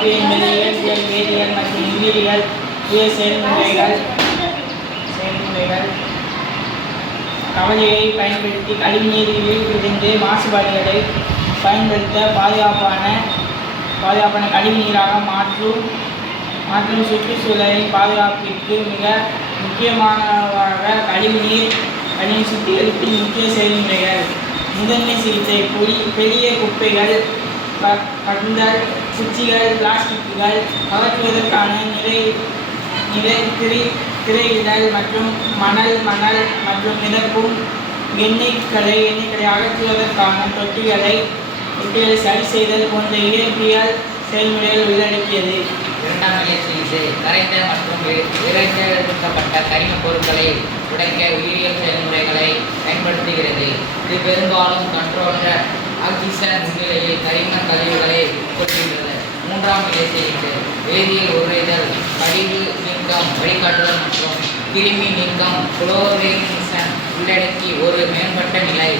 ஆய்வு என்பது இயற்பியல், வேதியியல் மற்றும் உயிரியல் செயல்முறைகள் கவலையை பயன்படுத்தி கழிவுநீரில் இருந்து மாசுபாடுகளை பயன்படுத்த பாதுகாப்பான கழிவுநீராக மாற்றும் சுற்றுச்சூழலின் பாதுகாப்பிற்கு மிக முக்கியமானவாக கழிவுநீர் சுத்திகரிப்பின் முக்கிய செயல்முறைகள். முதன்மை சிகிச்சை. பெரிய குப்பைகள், பந்தல், குச்சிகள், பிளாஸ்டிக்குகள் அகற்றுவதற்கான திரையிடல் மற்றும் மணல் மற்றும் மிதக்கும் எண்ணெய்களை அகற்றுவதற்கான தொட்டிகளை சரி செய்தல் போன்ற இயற்பியல் செயல்முறைகள் உள்ளடக்கியது. இரண்டாம் நிலை சிகிச்சை. கரைந்த மற்றும் விரைந்தெடுக்கப்பட்ட கரிமப் பொருட்களை உடைக்க உயிரியல் செயல்முறைகளை பயன்படுத்துகிறது. இது பெரும்பாலும் கண்ட்ரோல்ட ஆக்சிஜன் முன்னிலையில் கரிம கழிவுகளை கொள்கின்றது. மூன்றாம் நிலை சிகிச்சை. வேதியியல் உறைதல், கழிவு நீக்கம், வழிகாட்டுதல் மற்றும் கிருமி நீக்கம் குளோரினேஷன் உள்ளடக்கி ஒரு மேம்பட்ட நிலை.